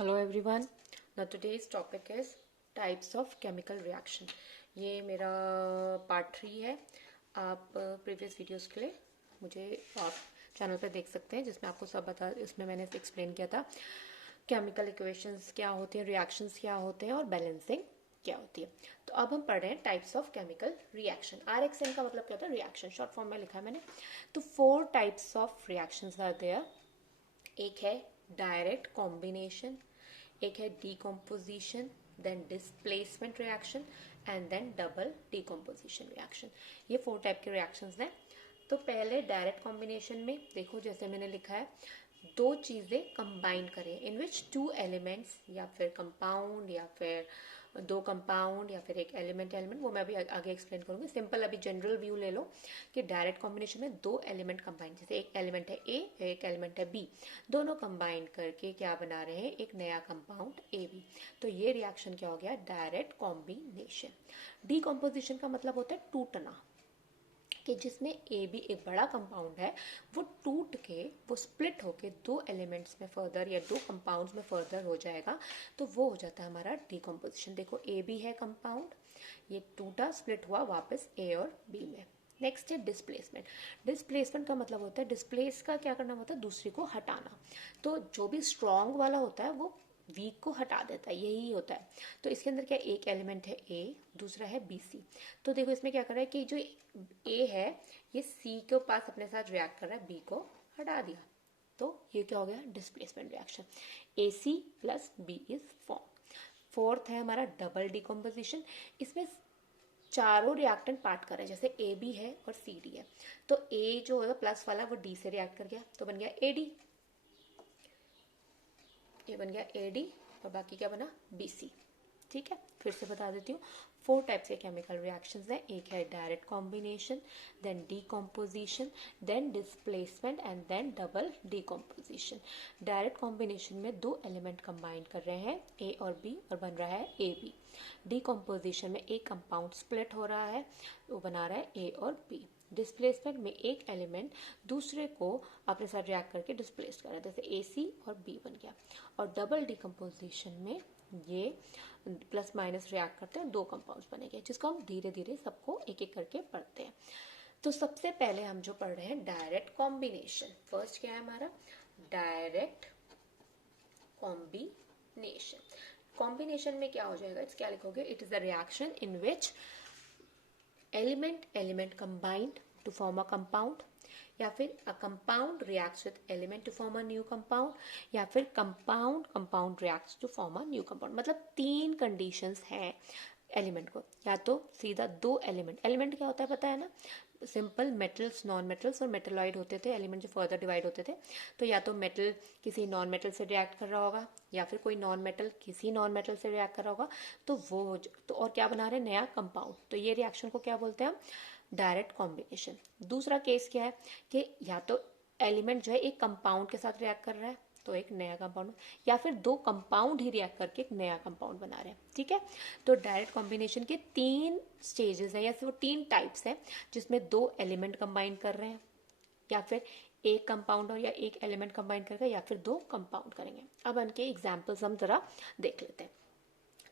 Hello everyone. Now today's topic is types of chemical reaction. ये मेरा part 3 है. आप प्रीवियस वीडियोस के लिए मुझे आप चैनल पे देख सकते हैं जिसमें आपको सब बता इसमें मैंने एक्सप्लेन किया था केमिकल इक्वेशंस क्या होते हैं, रिएक्शंस क्या होते हैं और बैलेंसिंग क्या होती है. तो अब हम पढ़ रहे हैं types of chemical reaction. RXN का मतलब क्या होता है? रिएक्शन. शॉर्ट फॉर्म में लिखा है मैंने. तो 4 types of reactions are there. एक है डायरेक्ट कॉम्बिनेशन, एक है decomposition, then displacement reaction and then double decomposition reaction. ये 4 टाइप के रिएक्शंस हैं. तो पहले डायरेक्ट कॉम्बिनेशन में देखो, जैसे मैंने लिखा है, दो चीजें कंबाइन करें इन विच 2 एलिमेंट्स या फिर कंपाउंड या फिर दो कंपाउंड या फिर एक एलिमेंट वो मैं अभी आगे एक्सप्लेन करूंगी. सिंपल अभी जनरल व्यू ले लो कि डायरेक्ट कॉम्बिनेशन में दो एलिमेंट कंबाइन, जैसे एक एलिमेंट है ए, एक एलिमेंट है बी, दोनों कंबाइन करके क्या बना रहे हैं? एक नया कंपाउंड ए बी. तो ये रिएक्शन क्या हो गया? Direct combination. डीकम्पोजिशन का मतलब होता है टूटना, कि जिसमें ए बी एक बड़ा कंपाउंड है, वो टूट के वो स्प्लिट होके दो एलिमेंट्स में फर्दर या दो कंपाउंड्स में फर्दर हो जाएगा, तो वो हो जाता है हमारा डीकम्पोजिशन. देखो ए बी है कंपाउंड, ये टूटा स्प्लिट हुआ वापस ए और बी में. नेक्स्ट है डिस्प्लेसमेंट. डिस्प्लेसमेंट का मतलब होता है, डिस्प्लेस का क्या करना होता है? दूसरे को हटाना. तो जो भी स्ट्रॉन्ग वाला होता है वो वीक को हटा देता है, यही होता है. तो इसके अंदर क्या, एक एलिमेंट है ए, दूसरा है बी सी. तो देखो इसमें क्या कर रहा है कि जो ए है ये सी के पास अपने साथ रिएक्ट कर रहा है, बी को हटा दिया. तो ये क्या हो गया? Displacement reaction. A C plus B is form. Fourth है हमारा डबल डिकम्पोजिशन. इसमें चारों रिएक्टेंट पार्ट कर रहे हैं, जैसे ए बी है और सी डी है. तो ए जो है प्लस वाला वो डी से रिएक्ट कर गया, तो बन गया ए डी. ये बन गया ए डी और बाकी क्या बना? B C. ठीक है, फिर से बता देती हूँ. 4 टाइप्स के केमिकल रिएक्शंस हैं. एक है direct combination, then decomposition, then displacement and then double decomposition. Direct combination में दो एलिमेंट कंबाइन कर रहे हैं ए और बी और बन रहा है ए बी. डीकम्पोजिशन में एक कंपाउंड स्प्लिट हो रहा है, वो बना रहा है ए और बी. डिस्प्लेसमेंट में एक एलिमेंट दूसरे को अपने साथ रिएक्ट करके डिस्प्लेस कर रहा है, जैसे ए सी और बी बन गया. और डबल डिकम्पोजिशन में ये प्लस माइनस रिएक्ट करते हैं, दो कंपाउंड्स बनेंगे, जिसको हम धीरे धीरे सबको एक एक करके पढ़ते हैं. तो सबसे पहले हम जो पढ़ रहे हैं डायरेक्ट कॉम्बिनेशन. फर्स्ट क्या है हमारा? Direct combination. कॉम्बिनेशन में क्या हो जाएगा? क्या लिखोगे? It is a reaction in which element combined to form a compound, या फिर a compound reacts with element to form a new compound, या फिर compound reacts to form a new compound. मतलब 3 कंडीशंस हैं एलिमेंट को. या तो सीधा दो एलिमेंट क्या होता है पता है ना? सिंपल मेटल्स, नॉन मेटल्स और मेटलॉइड होते थे एलिमेंट जो फर्दर डिवाइड होते थे. तो या तो मेटल किसी नॉन मेटल से रिएक्ट कर रहा होगा, या फिर कोई नॉन मेटल किसी नॉन मेटल से रिएक्ट कर रहा होगा, तो वो तो और क्या बना रहे हैं? नया कंपाउंड. तो ये रिएक्शन को क्या बोलते हैं हम? Direct combination. दूसरा केस क्या है कि या तो एलिमेंट जो है एक कंपाउंड के साथ रिएक्ट कर रहा है, तो एक नया कंपाउंड, या फिर दो कंपाउंड ही रिएक्ट करके एक नया कंपाउंड बना रहे हैं. ठीक है, तो डायरेक्ट कॉम्बिनेशन के 3 स्टेजेस हैं, या फिर 3 टाइप्स हैं, जिसमें दो एलिमेंट कंबाइन कर रहे हैं, या फिर एक कंपाउंड और या एक एलिमेंट कंबाइन करके, या फिर दो कंपाउंड करेंगे. अब उनके एग्जाम्पल्स हम जरा देख लेते हैं.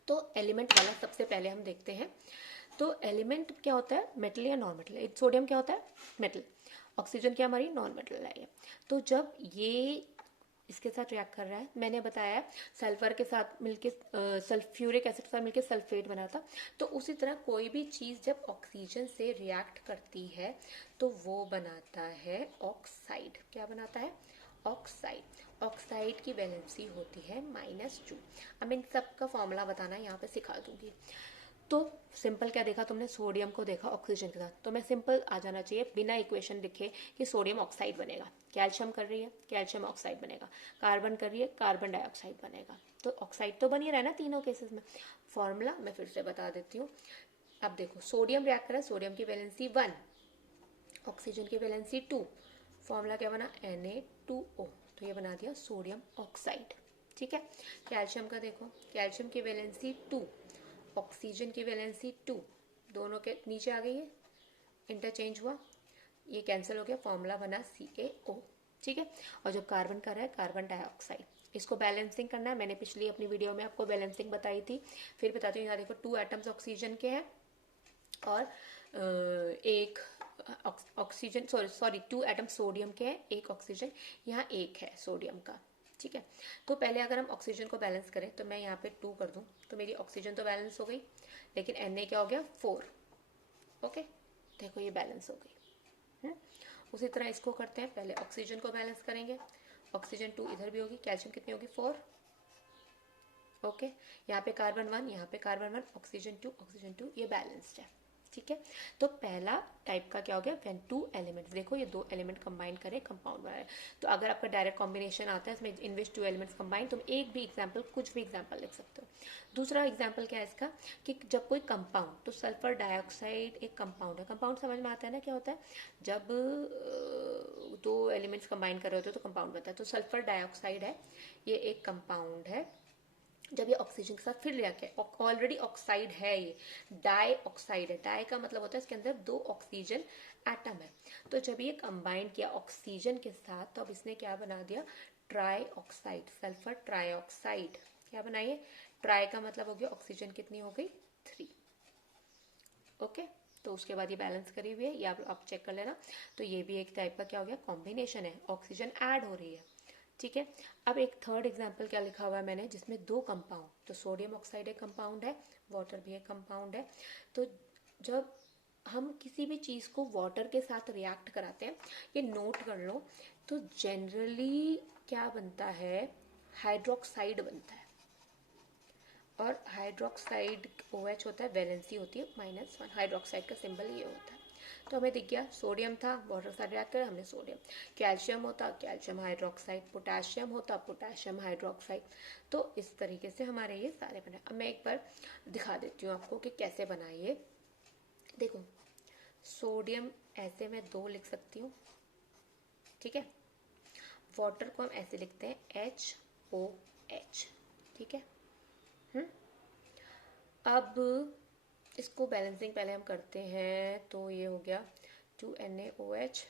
तो एलिमेंट वाला सबसे पहले हम देखते हैं. तो एलिमेंट क्या होता है? मेटल या नॉन मेटल. सोडियम क्या होता है? मेटल. ऑक्सीजन क्या हमारी? नॉन मेटल है. तो जब ये इसके साथ रिएक्ट कर रहा है, मैंने बताया सल्फर के साथ मिलके सल्फ्यूरिक एसिड के साथ मिलके सल्फेट बना था. तो उसी तरह कोई भी चीज जब ऑक्सीजन से रिएक्ट करती है तो वो बनाता है ऑक्साइड. क्या बनाता है? ऑक्साइड. ऑक्साइड की वैलेंसी होती है -2. अब इन सब का फॉर्मूला बताना यहाँ पे सिखा दूंगी. तो सिंपल क्या देखा तुमने? सोडियम को देखा ऑक्सीजन के साथ, तो मैं सिंपल आ जाना चाहिए बिना इक्वेशन लिखे कि सोडियम ऑक्साइड बनेगा. कैल्शियम कर रही है, कैल्शियम ऑक्साइड बनेगा. कार्बन कर रही है, कार्बन डाइऑक्साइड बनेगा. तो ऑक्साइड तो बन ही रहा है ना तीनों केसेस में. फॉर्मूला मैं फिर से बता देती हूँ. अब देखो सोडियम रिएक्ट कर रहा है, सोडियम की वैलेंसी 1, ऑक्सीजन की वैलेंसी 2. फॉर्मूला क्या बना? Na2O. तो ये बना दिया सोडियम ऑक्साइड. ठीक है. कैल्शियम का देखो, कैल्शियम की वैलेंसी 2, ऑक्सीजन की वैलेंसी 2, दोनों के नीचे आ गई है, इंटरचेंज हुआ, ये कैंसिल हो गया, फॉर्मूला बना CaO. ठीक है. और जब कार्बन का रहा है कार्बन डाइऑक्साइड, इसको बैलेंसिंग करना है। मैंने पिछली अपनी वीडियो में आपको बैलेंसिंग बताई थी, फिर बताती हूँ। यहाँ देखो 2 एटम्स ऑक्सीजन के हैं और एक ऑक्सीजन, सॉरी 2 एटम सोडियम के हैं, एक ऑक्सीजन, यहाँ एक है सोडियम का। ठीक है, तो पहले अगर हम ऑक्सीजन को बैलेंस करें तो मैं यहाँ पे 2 कर दूं तो मेरी ऑक्सीजन तो बैलेंस हो गई, लेकिन Na क्या हो गया 4। ओके, देखो ये बैलेंस हो गई। उसी तरह इसको करते हैं, पहले ऑक्सीजन को बैलेंस करेंगे, ऑक्सीजन 2 इधर भी होगी, कैल्शियम कितनी होगी 4। ओके, यहाँ पे कार्बन 1, यहाँ पे कार्बन 1, ऑक्सीजन 2, ये बैलेंस्ड है। ठीक है, तो पहला टाइप का क्या हो गया, व्हेन 2 एलिमेंट्स, देखो ये 2 एलिमेंट कंबाइन करें कंपाउंड बना रहे। तो अगर आपका डायरेक्ट कॉम्बिनेशन आता है इसमें इन विच 2 एलिमेंट्स कंबाइन, तुम एक भी एग्जांपल, कुछ भी एग्जांपल लिख सकते हो। दूसरा एग्जांपल क्या है इसका, कि जब कोई कंपाउंड, तो सल्फर डाइऑक्साइड एक कंपाउंड है। कंपाउंड समझ में आता है ना क्या होता है, जब 2 एलिमेंट्स कंबाइन कर रहे होते हैं तो कंपाउंड बनता है। तो सल्फर डाइऑक्साइड है, ये एक कंपाउंड है। जब ये ऑक्सीजन के साथ फिर रिएक्ट है, ऑलरेडी ऑक्साइड है, ये डाई ऑक्साइड है। डाई का मतलब होता है इसके अंदर 2 ऑक्सीजन एटम है। तो जब ये कंबाइन किया ऑक्सीजन के साथ, तो अब इसने क्या बना दिया, ट्राई ऑक्साइड, सल्फर ट्राईऑक्साइड। क्या बनाइए, ट्राई का मतलब हो गया ऑक्सीजन कितनी हो गई 3। ओके, तो उसके बाद ये बैलेंस करी हुई है, ये आप चेक कर लेना। तो ये भी एक टाइप का क्या हो गया, कॉम्बिनेशन है, ऑक्सीजन ऐड हो रही है। ठीक है, अब एक थर्ड एग्जाम्पल क्या लिखा हुआ है मैंने, जिसमें 2 कंपाउंड, तो सोडियम ऑक्साइड एक कंपाउंड है, वाटर भी एक कंपाउंड है। तो जब हम किसी भी चीज को वाटर के साथ रिएक्ट कराते हैं, ये नोट कर लो, तो जनरली क्या बनता है, हाइड्रोक्साइड बनता है। और हाइड्रोक्साइड OH होता है, वैलेंसी होती है -1, हाइड्रोक्साइड का सिंबल ये होता है। तो हमें दिख गया सोडियम था, वाटर के साथ रिएक्ट कर हमने सोडियम। कैल्शियम होता, कैल्शियम हाइड्रोक्साइड। पोटेशियम होता, पोटेशियम हाइड्रोक्साइड। तो इस तरीके से हमारे ये सारे बने। अब मैं एक बार दिखा देती हूँ आपको कि कैसे बनाइए। देखो सोडियम ऐसे मैं 2 लिख सकती हूँ, ठीक है। वाटर को हम ऐसे लिखते हैं HOH, ठीक है। अब इसको बैलेंसिंग पहले हम करते हैं, तो ये हो गया 2NaOH,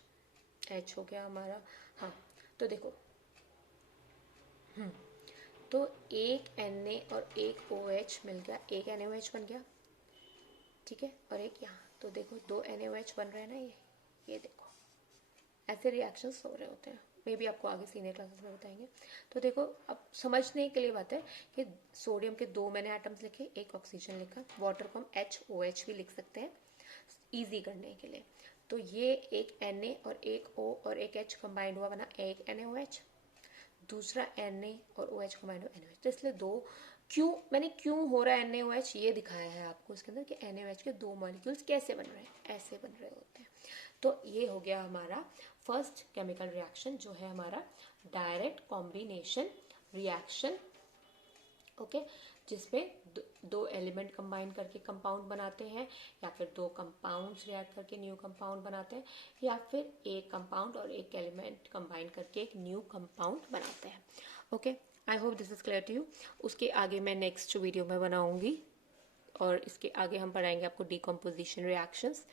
H हो गया हमारा। हाँ, तो देखो तो एक Na और एक OH मिल गया, एक NaOH बन गया, ठीक है। और एक यहाँ, तो देखो 2 NaOH बन रहे हैं ना, ये देखो ऐसे रिएक्शंस हो रहे होते हैं। मे भी आपको आगे सीनियर क्लासेस में बताएंगे। तो देखो अब समझने के लिए बात है कि सोडियम के 2 मैंने एटम्स लिखे, एक ऑक्सीजन लिखा, वाटर को हम HOH भी लिख सकते हैं इजी करने के लिए। तो ये एक Na और एक O और एक H कंबाइंड हुआ, बना एक NaOH। दूसरा Na और OH कंबाइंड हुआ NaOH। तो इसलिए 2, मैंने क्यों हो रहा है NaOH ये दिखाया है आपको इसके अंदर, कि NaOH के 2 मॉलिक्यूल्स कैसे बन रहे हैं, ऐसे बन रहे होते हैं। तो ये हो गया हमारा फर्स्ट केमिकल रिएक्शन, जो है हमारा डायरेक्ट कॉम्बिनेशन रिएक्शन। ओके, जिसमें 2 एलिमेंट कंबाइन करके कंपाउंड बनाते हैं, या फिर 2 कंपाउंड्स रिएक्ट करके न्यू कंपाउंड बनाते हैं, या फिर एक कंपाउंड और एक एलिमेंट कंबाइन करके एक न्यू कंपाउंड बनाते हैं। Okay, I hope this is clear to you. उसके आगे मैं नेक्स्ट वीडियो में बनाऊंगी, और इसके आगे हम पढ़ाएंगे आपको डिकम्पोजिशन रिएक्शंस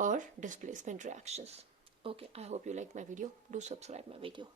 और displacement reactions. Okay, I hope you like my video. Do subscribe my video.